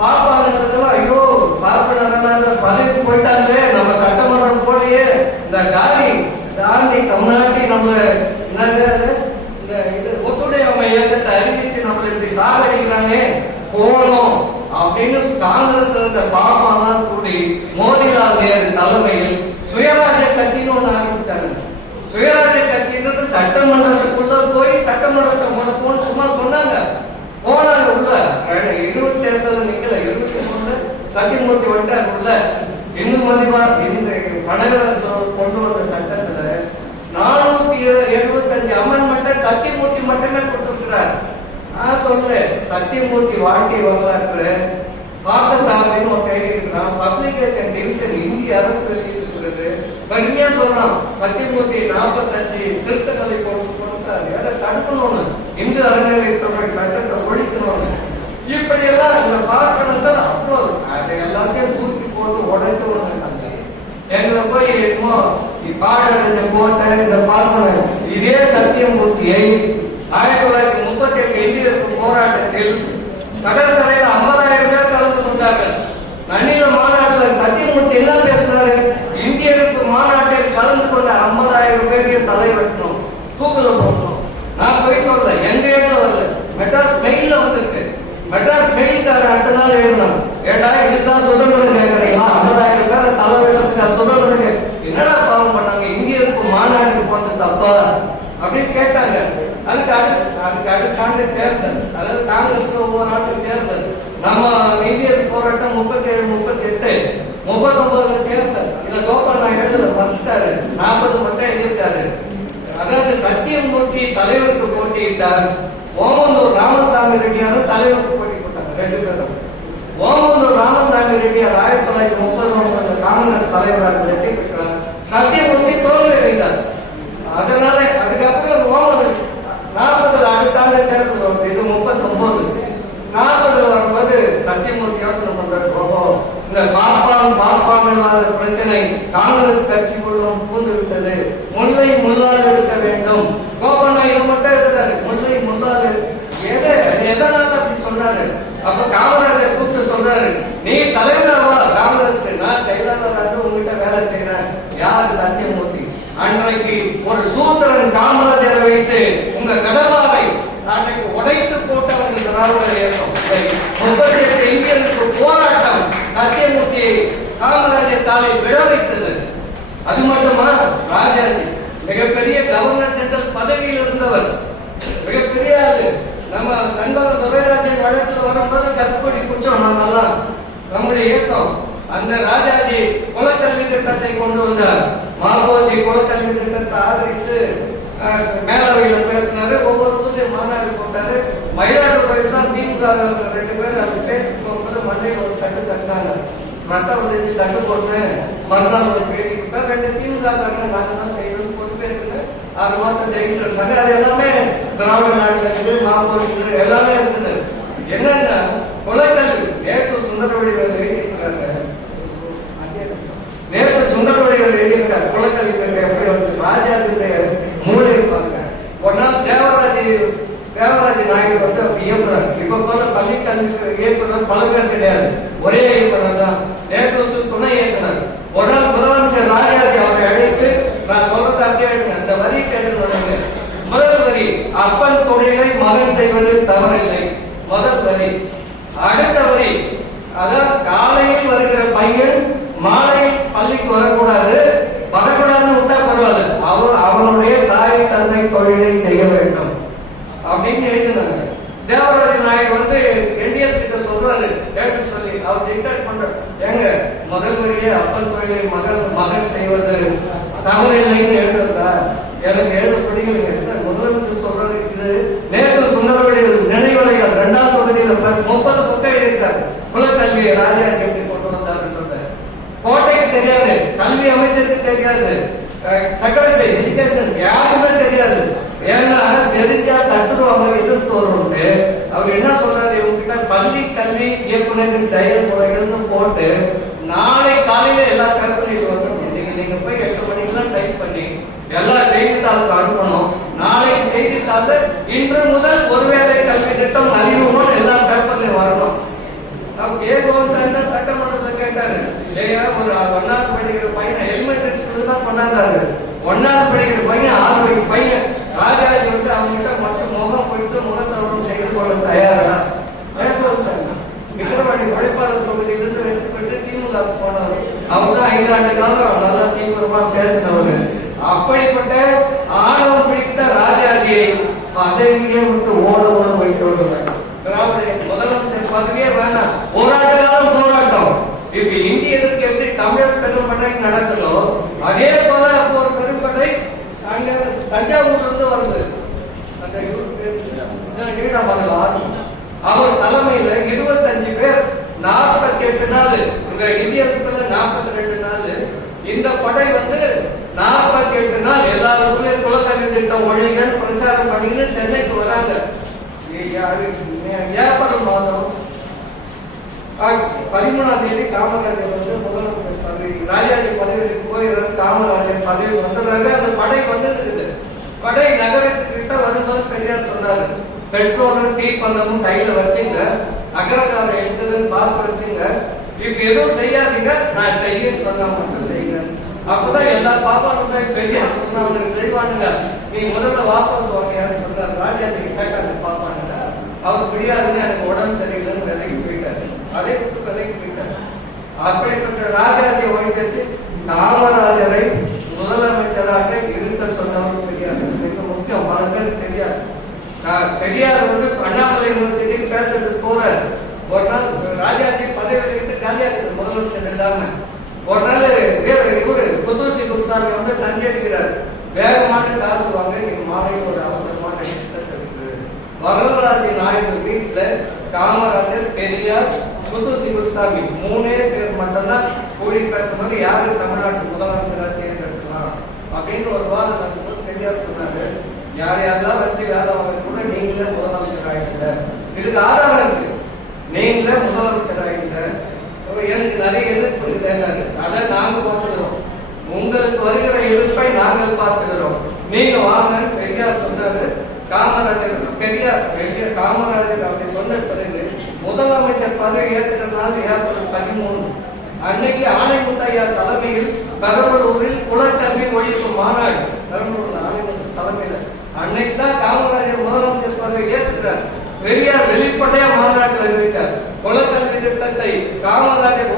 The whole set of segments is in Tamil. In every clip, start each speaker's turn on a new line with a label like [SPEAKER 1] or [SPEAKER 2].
[SPEAKER 1] பார்ப்பானுங்களுக்கெல்லாம் ஐயோ பார்ப்பனர் பதவி போயிட்டாங்களே நம்ம சட்டமன்றம் போலயே. இந்த காரி தாண்டி தமிழ்நாட்டி நம்ம என்னது இந்த இது ஒத்துழையாமை இயக்கத்தை அறிவிச்சு நம்மள இப்படி சாகடிக்கிறானே போகணும் அப்படின்னு காங்கிரஸ் இந்த பாப்பாலாம் கூடி மோதிலால் நேரு தலைமையில் சுயராஜ கட்சின்னு ஒண்ணு ஆரம்பிச்சாங்க. சுயராஜ கட்சின்றது சட்டமன்றத்துக்குள்ள போய் சட்டமன்றத்தை முடப்போன்னு சும்மா சொன்னாங்க. போனாங்க உள்ள இருபத்தி தேர்தல் நிக்கல இருபத்தி மூணுல சத்தியமூர்த்தி வந்துட்டார் உள்ள. இன்னும் மதிப்பா இந்த வடகரசு கொண்டு வந்த சட்டத்துல நானூத்தி எழுபத்தஞ்சு அமெண்ட்மெண்ட்டை சத்தியமூர்த்தி மட்டுமே கொடுத்திருக்கிறார். நான் சொல்றேன் சத்தியமூர்த்தி வாழ்க்கை வரலாற்று பார்த்தசாரதின்னு ஒரு கைது இருக்கிறான் பப்ளிகேஷன் டிவிஷன் இந்திய அரசு வெளியிட்டிருக்கிறது. கண்ணியா சொல்றான் சத்தியமூர்த்தி நாற்பத்தஞ்சு திருத்தங்களை கொண்டு கொடுத்தாரு. அதை தடுக்கணும்னு இந்து அறநிலையத்துறை சட்டத்தை ஒழிக்கணும்னு இப்படி எல்லாம் இந்த பார்க்கணும் தான் அவ்வளோ அதை எல்லாத்தையும் தூக்கி போட்டு உடைச்சு விடுறாங்க எங்களை போய் என்னமோ பாடடைஞ்ச கோட்டை இந்த பார்ப்பன இதே சத்தியமூர்த்தியை ஆயிரத்தி தொள்ளாயிரத்தி முப்பத்தி எட்டு இந்தியருக்கு போராட்டத்தில் கடற்கரையில் ஐம்பதாயிரம் பேர் கலந்து கொண்டார்கள். நன்னில மாநாட்டில் சத்தியமூர்த்தி என்ன பேசினாரு? இந்தியருக்கு மாநாட்டில் கலந்து கொண்ட ஐம்பதாயிரம் பேருக்கு தலை வெட்டணும் தூக்குல போடணும் நான் போய் சொல்ல எங்க இடத்துல மெட்ராஸ் மெயில்ல வந்திருக்கு. மெட்ராஸ் மெயில்காரன் அடுத்த நாள் எழுதணும். ஏடா இதுதான் சுதந்திரம் கேட்கறீங்களா ஐம்பதாயிரம் பேர் தலை சுதந்திரம் என்னடா பாவம் பண்ணாங்க? இந்தியருக்கு மாநாட்டுக்கு போனது தப்பா? அப்படின்னு கேட்டாங்க. அதுக்கு அடுத்து அதுக்கு அடுத்தாண்டு தேர்தல். அதாவது காங்கிரஸ் ஒவ்வொரு ஆண்டு தேர்தல். நம்ம இந்தியர் போராட்டம் முப்பத்தி ஏழு முப்பத்தி எட்டு முப்பத்தொன்பதுல தேர்தல். இந்த கோபால் நாயுடு படிச்சிட்டாரு நாற்பது மட்டும் எழுதிட்டாரு. அதாவது சத்தியமூர்த்தி தலைவருக்கு போட்டியிட்டார். ஓமந்தூர் ராமசாமி ரெட்டியாரும் தலைவருக்கு போட்டி போட்டாங்க ரெண்டு பேரும். ஓமந்தூர் ராமசாமி ரெட்டியார் ஆயிரத்தி தொள்ளாயிரத்தி முப்பது வருஷம் காங்கிரஸ் தலைவராக வெற்றி பெற்றார். சத்தியமூர்த்தி தோல்வி அடைந்தார். அதனால அதுக்கப்புறம் ஓமன் நாற்பது அடுத்தாண்டு தேர்தல் வருது இது முப்பத்தி ஒன்பது நாற்பதுல வரும்போது சத்தியமூர்த்தி யோசனை பண்றாரு ஓஹோ இந்த பாப்பான் பாப்பான் பிரச்சனை காங்கிரஸ் கட்சி பூந்து விட்டது முல்லை முள்ளால் எடுக்க வேண்டும் கோபண்ணா இது மட்டும் எழுதுறாரு முல்லை முள்ளால் எடு- எதை எதனால அப்படி சொல்றாரு அப்ப காமராஜர் கூப்பிட்டு சொல்றாரு நீ தலைவராவா காங்கிரஸ் நான் செயலாளராக உங்ககிட்ட வேலை செய்யறேன் யார் சத்தியமூர்த்தி அன்றைக்கு ஒரு சூத்திரன் காமராஜரை வைத்து உங்க கடவாவை அன்றைக்கு உடைத்து போட்டவர்கள் திராவிட இயக்கம் முப்பத்தி எட்டு இந்தியர்களுக்கு போராட்டம் சத்தியமூர்த்தியை காமராஜர் காலை விழ வைத்தது அது மட்டுமா? ராஜாஜி மிகப்பெரிய கவர்னர் ஜெனரல் பதவியில் இருந்தவர். மிகப்பெரிய ஆளு. நம்ம சங்கம் துரைராஜன் வழக்கில் வரும்போது கற்பொடி குற்றம் நம்மெல்லாம் நம்முடைய இயக்கம். அந்த ராஜாஜி குலக்கல்வி திட்டத்தை கொண்டு வந்தார். மாபோசி குலக்கல்வி திட்டத்தை ஆதரித்து அஹ், மேலவையில பேசினாரு. ஒவ்வொரு ஊர்லயும் மாநாடு போட்டாரு. மயிலாடுதுறையில் தான் திமுக ரெண்டு பேர் அவர் பேசி போகும்போது மண்டையில் ஒரு தட்டு தட்டினாங்க. ரத்தம் வந்துச்சு தட்டு போட்டு மறுநாள் ஒரு பேட்டி கொடுத்தா ரெண்டு திமுக காரங்க நாங்க தான் செய்யணும் பொறுப்பேற்று ஆறு மாசம் ஜெயிலில். இருந்தாங்க அது எல்லாமே திராவிட நாட்டில் இருக்குது மாபோசி எல்லாமே இருக்குது. என்னன்னா குலக்கல்வி நேற்று சுந்தரவடிகள் எழுதியிருக்கிறாங்க. நேற்று சுந்தரவடிகள் எழுதியிருக்காங்க குலக்கல்வி எப்படி வந்து ராஜாவுடைய மூளை இருப்பாங்க ஒரு நாள் தேவராஜ் தேவராஜ் நாயுடு வந்து இயக்குனர் இப்ப போல பள்ளி கல்வி இயக்குனர் பல பேர் கிடையாது. ஒரே இயக்குனர் தான். நேற்று துணை இயக்குனர். ஒரு நாள் முதலமைச்சர் ராஜாஜி அவரை அழைத்து நான் சொல்றது அப்படியே அந்த வரி கேட்டு முதல் வரி அப்பன் தொழிலை மகன் செய்வது தவறில்லை. முதல் வரி. அடுத்த வரி அதான் காலையில் வருகிற பையன் மாலை பள்ளிக்கு வரக்கூடாது வரக்கூடாதுன்னு விட்டா பரவாயில்ல அவ அவனுடைய தாய் தந்தை தொழிலை செய்ய வேண்டும் அப்படின்னு எழுதினாங்க தேவராஜ நாயுடு வந்து என்டிஎஸ் கிட்ட சொல்றாரு கேட்டு சொல்லி அவர் டிக்டேட் பண்ற ஏங்க முதல் வரியே அப்பன் தொழிலை மகள் மகள் செய்வது தவறில்லைன்னு எழுதுறதா? எனக்கு எழுத பிடிக்கலைங்க. முதலமைச்சர் சொல்றது இது நேற்று சுந்தரவடிகள் நினைவலைகள். இரண்டாம் தொகுதியில் முப்பது பக்கம் இருக்கிறார் குலக்கல்வியை ராஜாஜி எப்படி கொண்டு வந்தாருன்றத. கோட்டைக்கு தெரியாது கல்வி அமைச்சருக்கு தெரியாது. செக்ரட்டரி எஜுகேஷன் யாருமே தெரியாது. ஏன்னா தெரிஞ்சா தட்டுருவாங்க எதிர்த்து வருவோம்ட்டு. அவர் என்ன சொல்றாரு இவங்க பள்ளி கல்வி இயக்குநரின் செயல்முறைகள்னு போட்டு நாளை காலையில எல்லா கருத்துலையும் வந்துடும் நீங்க நீங்க போய் எட்டு மணிக்கெல்லாம் டைப் பண்ணி எல்லா செய்தித்தாளுக்கு அனுப்பணும். நாளைக்கு செய்தித்தாள் இன்று முதல் ஒருவேளை கல்வி திட்டம் அறிவுமோ எல்லா பேப்பர்லயும் வரணும். நமக்கு ஏ கோவிந்தசாமி தான் சட்டமன்றத்துல கேட்டாரு? இல்லையா ஒரு ஒன்னாவது படிக்கிற பையன் எலிமெண்டரி ஸ்கூல் தான் கொண்டாடுறாரு. ஒன்னாவது படிக்கிற பையன் ஆறு வயசு பையன். ராஜாஜி வந்து அவங்ககிட்ட மட்டும் முகம் போயிட்டு முகசவரம் செய்து கொள்ள தயாரா? உழைப்பாளர் தொகுதியிலிருந்து வெற்றி பெற்று திமுக போனவர் அவர் தான் ஐந்தாண்டு காலம் நல்லா தீவிரமா பேசினவர் அப்படிப்பட்ட ஆணவம் பிடித்த ராஜாஜியை பதவியிலே விட்டு ஓட ஓட வைத்து விடுவார் முதலமைச்சர் பதவியே வேணாம் போராட்ட காலம் போராட்டம். இப்ப இந்தியர்களுக்கு எப்படி தமிழர் பெரும்படை நடக்குதோ அதே போல அப்போ ஒரு பெரும்படை அங்க தஞ்சாவூர்ல இருந்து வருது. அந்த அவர் தலைமையில இருபத்தஞ்சு பேர் நாற்பத்தி எட்டு நாள் இங்க நாற்பத்தி ரெண்டு நாள். இந்த படை வந்து நாற்பத்தி எட்டு நாள் எல்லாருக்குமே குலக்கல்வி திட்டம் ஒழிகன்னு பிரச்சாரம் பண்ணிட்டு சென்னைக்கு வராங்க. ஏ- மாதம் பதிமூணாம் தேதி காமராஜர் வந்து முதலமைச்சர் பதவி ராஜாஜி பதவிக்கு போயிடுறாரு காமராஜர் பதவி வந்ததாக அந்த படை வந்து இருக்குது படை நகரத்துக்கிட்ட வரும்போது பெரியார் சொன்னாரு பெட்ரோலும் டீ பந்தமும் கையில வச்சுங்க. அகரகால எடுத்ததுன்னு பார்த்து வச்சுங்க. இப்ப எதுவும் செய்யாதீங்க நான் செய்ய சொன்னா மட்டும் செய்யுங்க. அப்பதான் எல்லா பாப்பாவும் போய் பெரியார் செய்வானுங்க. நீ முதல்ல வாபஸ் வாங்கியான்னு சொன்னார். நீங்க கேட்டாங்க பாப்பானுங்க அவர் முடியாதுன்னு எனக்கு உடம்பு சரியில்லைன்னு விலைக்கு போயிட்டாரு. அதே விட்டு விலைக்கு போயிட்டாரு. அப்படிப்பட்ட ராஜாஜி ஒழிச்சு காமராஜரை முதலமைச்சராக இருக்க சொன்னவங்க தெரியாது. மிக முக்கியம் பல பேருக்கு தெரியாது. பெரியார் வந்து அண்ணாமலை யூனிவர்சிட்டி பேசுறதுக்கு போறாரு. ஒரு நாள் ராஜாஜி பதவியில விட்டு காலியா இருக்கு முதலமைச்சர் ஒரு நாள் வேற இவரு புதுசி குருசாமி வந்து தஞ்சை அடிக்கிறார். வேகமான காத்து வாங்க நீங்க மாலை ஒரு அவசரமான டிஸ்கஸ் இருக்கு வரதராஜ நாயுடு வீட்டுல காமராஜர் பெரியார் புத்தூசி குருசாமி மூணே பேர் மட்டும்தான் கூடி பேசும்போது யாரு தமிழ்நாட்டு முதலமைச்சராக தேர்ந்தெடுக்கலாம் அப்படின்னு ஒரு வாரம் நடக்கும்போது பெரியார் சொன்னாரு. யார் யாரெல்லாம் வச்சு வேலை வாங்க கூட நீங்களே முதலமைச்சர் ஆயிடுச்சு இதுக்கு ஆறு இருக்கு நீங்களே முதலமைச்சர் ஆயிடுங்க எனக்கு நிறைய அதை நாங்க பார்த்துக்கிறோம். உங்களுக்கு வருகிற இழுப்பை நாங்கள் பார்த்துக்கிறோம். நீங்க வாங்கன்னு பெரியார் சொன்னாரு காமராஜர் பெரியார் பெரியார் காமராஜர் அப்படி சொன்ன பிறகு முதலமைச்சர் பதவி ஏற்றுகிற நாள் ஏப்ரல் பதிமூணு அன்னைக்கு ஆணைமுத்தையா தலைமையில் பெரம்பலூரில் குலக்கல்வி ஒழிப்பு மாநாடு. பெரம்பலூர் ஆணைமுத்து தலைமையில. அன்னைக்கு தான் காமராஜர் முதலமைச்சர் பதவி ஏற்றுகிறார் பெரியார் வெளிப்படையா மாநாட்டில் அறிவித்தார் குலக்கல்வி திட்டத்தை காமராஜர்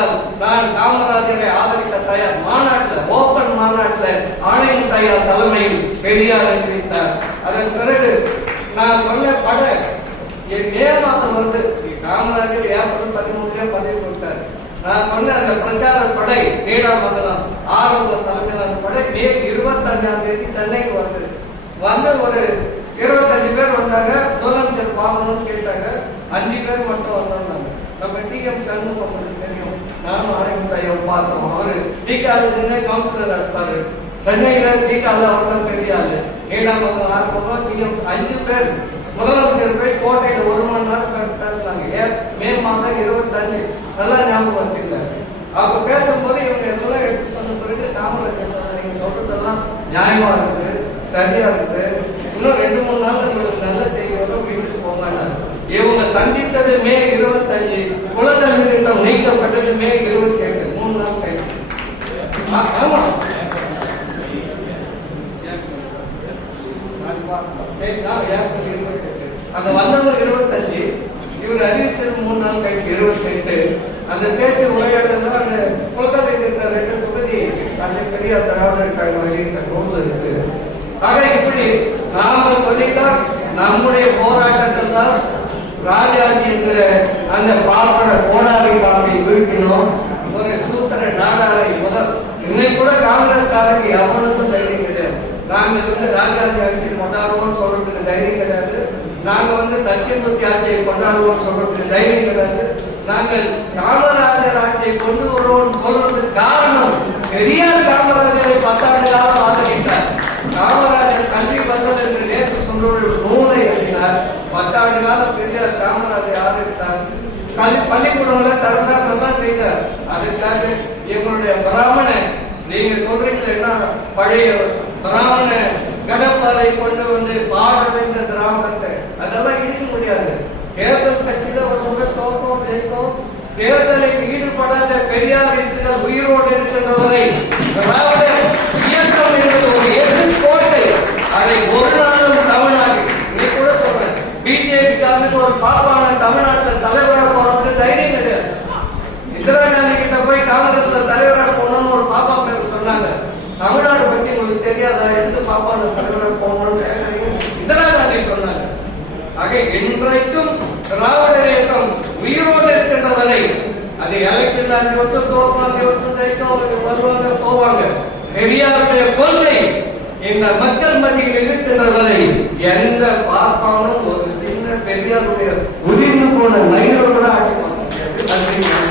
[SPEAKER 1] ஒழித்து நான் காமராஜரை ஆதரிக்க தயார் மாநாட்டில் ஓபன் மாநாட்டில் தயார் தலைமையில் பெரியார் அறிவித்தார் அதன் பிறகு நான் சொன்ன பட என் மே மாதம் வந்து காமராஜர் ஏப்ரல் பதிமூணுல பதவி கொடுத்தார். நான் சொன்ன அந்த பிரச்சார படை நீடாமங்கலம் ஆரம்ப தலைமையில் அந்த படை மே இருபத்தஞ்சாம் தேதி சென்னைக்கு வந்தது. வந்து ஒரு இருபத்தஞ்சு பேர் வந்தாங்க முதலமைச்சர் பார்க்கணும்னு கேட்டாங்க அஞ்சு பேர் மட்டும் வந்தாங்க. நம்ம டிஎம் சண்முகம் நானும் தெரியும் நானும் பார்த்தோம். அவரு டிகாலேஜ் கவுன்சிலர் இருப்பாரு சென்னையில டிகால அவர்தான் பெரிய ஆளு. நீடாமங்கலம் ஆரம்பம் டிஎம் அஞ்சு பேர். முதலமைச்சர் போய் கோட்டையில ஒரு மணி நேரம் பே- பேசுனாங்க ஏன் மே மாதம் இருபத்தஞ்சு. நல்லா ஞாபகம் வச்சுக்கல அப்ப பேசும்போது இவங்க எல்லாம் எடுத்து சொன்ன பிறகு காமராஜர் நீங்க சொல்றதெல்லாம் நியாயமா இருக்கு சரியா இருக்கு. இன்னும் ரெண்டு மூணு நாள் உங்களுக்கு நல்ல செய்தி வரும் வீட்டுக்கு போங்க இவங்க சந்தித்தது மே இருபத்தஞ்சு குழந்தை திட்டம் நீக்கப்பட்டது மே இருபத்தி எட்டு மூணு நாள் கழிச்சு ஆ- ஆமா அந்த வந்தவர் இருபத்தஞ்சு இவர் அறிவிச்சது மூணு நாள் கழிச்சு இருபத்தி எட்டு அந்த பேச்சு உரையாடல அந்த குலக்கல்வி திட்ட ரெண்டு தொகுதி அந்த பெரிய திராவிடர் கழகம் நூல் இருக்கு. ஆக இப்படி நாம சொல்லிட்டா நம்முடைய போராட்டத்தில் தான் ராஜாஜி என்கிற அந்த பாப்பன கோடாரி காப்பை வீழ்த்தினோம். ஒரு சூத்திர நாடாரை முதல் இன்னைக்கு கூட காங்கிரஸ்காரங்க எவனுக்கும் தைரியம் கிடையாது. நாங்க வந்து ராஜாஜி ஆட்சியை கொண்டாடுவோம்னு சொல்றதுக்கு தைரியம் கிடையாது. நாங்க வந்து சத்தியமூர்த்தி ஆட்சியை கொண்டாடுவோம்னு சொல்றதுக்கு தைரியம் கிடையாது. நாங்கள் காமராஜர் ஆட்சியை கொண்டு வருவோம்னு சொல்றதுக்கு காரணம் பெரியார் காமராஜரை பத்தாண்டு காலம் ஆதரித்தார் காமராஜர் கல்வி வல்லல் என்று நேற்று சொல்ற நூலை எழுதினார் பத்தாண்டு காலம் பெரியார் காமராஜரை ஆதரித்தார் கல்வி பள்ளிக்கூடங்களை தரத்தார் நல்லா செய்தார். அதுக்காக எங்களுடைய பிராமண நீங்க சொல்றீங்களா பழைய பிராமண கடப்பாறை கொண்டு வந்து பாடடைந்த வைத்த திராவிடத்தை. அதெல்லாம் இடிக்க முடியாது. தேர்தல் கட்சியில ஒரு முறை தோக்கம் ஜெயிக்கும் தேர்தலில் ஈடுபடாத பெரியாரிஸ்டுகள் உயிரோடு இருக்கின்றவரை திராவிட இயக்கம் என்பது ஒரு எதிர்கோட்டை அதை ஒரு நாளும் தமிழ்நாடு நீ கூட சொல்றேன் பிஜேபிக்காரனுக்கு ஒரு பாப்பான தமிழ்நாட்டில் தலைவராக போறதுக்கு தைரியம் கிடையாது இந்திரா காந்தி கிட்ட போய் காங்கிரஸ்ல தலைவராக போகணும்னு ஒரு பாப்பா பேர் சொன்னாங்க தமிழ்நாடு பத்தி உங்களுக்கு தெரியாதா எந்த பாப்பான தலைவராக போகணும்னு கேக்குறீங்க? இந்திரா காந்தி சொன்னாங்க ஆக திராவிடர் இயக்கம் உயிரோடு இருக்கின்ற வரை அது எலெக்ஷன் அஞ்சு வருஷம் தோற்கும் அஞ்சு வருஷம் ஜெயிக்கும் அவங்க வருவாங்க போவாங்க பெரியாருடைய கொள்கை இந்த மக்கள் மத்தியில் இருக்கின்ற வரை எந்த பார்ப்பானும் ஒரு சின்ன பெரியாருடைய உதிர்ந்து போன மயிலோட ஆட்சி பார்க்க முடியாது.